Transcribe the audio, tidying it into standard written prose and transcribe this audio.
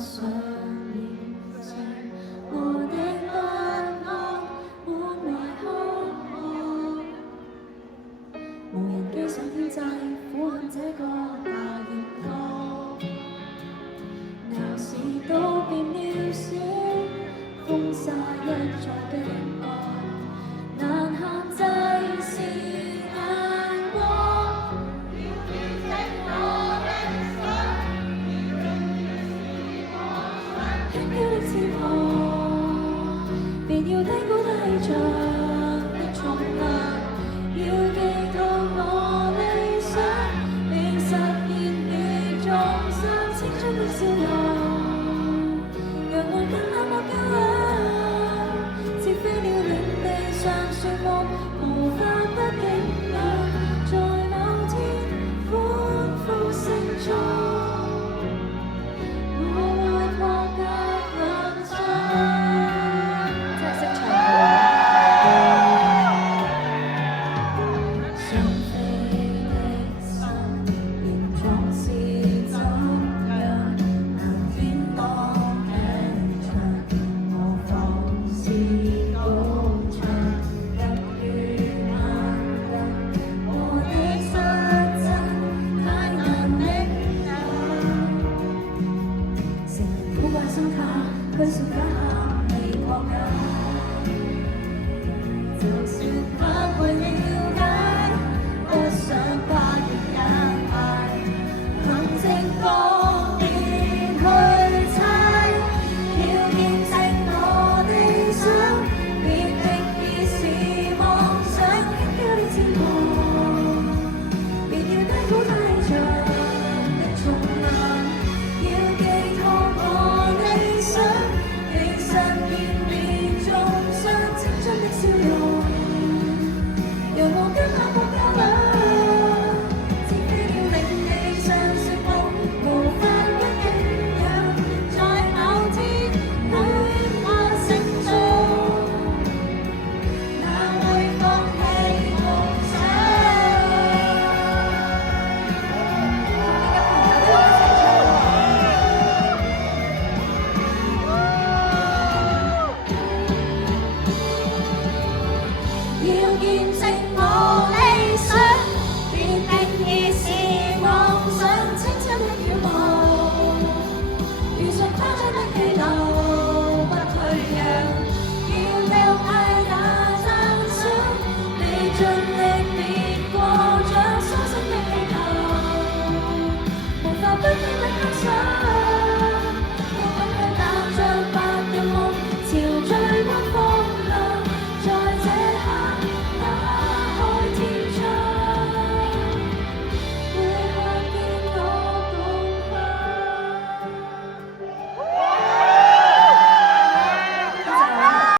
想念着我的不安，滿懷渴望，無人機上天際，俯瞰這個大熱角，鬧市都變渺小，風沙一再冰蓋，難限制是眼光。輕飄的翅膀，別要低估低着的重量，要寄託我理想，並實現你眾生青春的笑容，讓我更冷漠較冷，似飛鳥戀地上樹木，無法不景仰，在某天歡呼聲中。佢說假未確認，就算不會了解，不想跨越界限，憑直覺便去猜，要見證我理想，別定義是妄想，輕飄的翅膀，別要低估太長的重量，要寄託我理想。實現你眾生青春的笑容，讓我跟冷漠較冷，似飛鳥領地上雪夢，無法不景仰，在某天繪畫成熟，哪會放棄夢想？要見證我理想，別定義是妄想，青春的遠航，遇上誇張的氣流，不退讓，要留下那讚賞，你盡力別過獎，傷心的氣球，無法不偏不黑想。